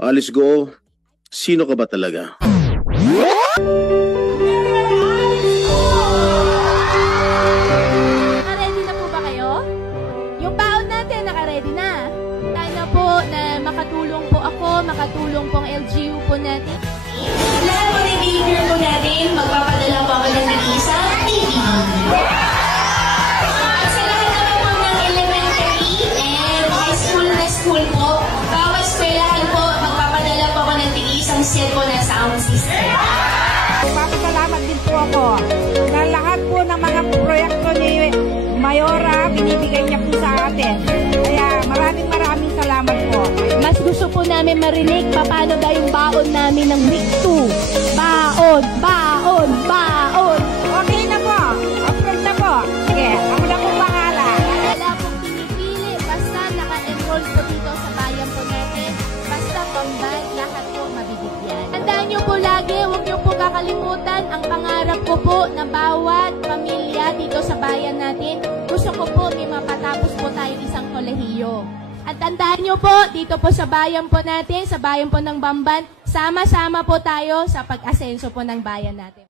Alice Go, sino ka ba talaga? Naka-ready na po ba kayo? Yung baon natin, naka-ready na. Sana po na makatulong po ako, makatulong pong LGU po natin. Lahat po ng behavior po natin, magpapadala po ako ng isa TV. At sa lahat naman po ng elementary and high school na school po, bawat eskwelahan po, magpapadala po ako ng isang set po na sound system. Papasalamat din po ako na lahat po ng mga proyekto ni Mayora, binibigay niya po sa atin. Kaya maraming salamat po. Mas gusto po namin marinig paano ba yung baon namin ng week 2. Baon, baon, baon. Okay na po. Approve na po. Sige, ako na po bahala. Wala pong pinipili, basta naka-enroll po dito sa bayan po natin. Basta pambay, lahat po mabibigyan. Tandaan niyo po lagi, huwag niyo po kakalimutan ang pangarap ko po na bawat pamilya dito sa bayan natin. Gusto ko po may mapatapos po tayo isang kolehiyo. At tandaan niyo po, dito po sa bayan po natin, sa bayan po ng Bamban, sama-sama po tayo sa pag-asenso po ng bayan natin.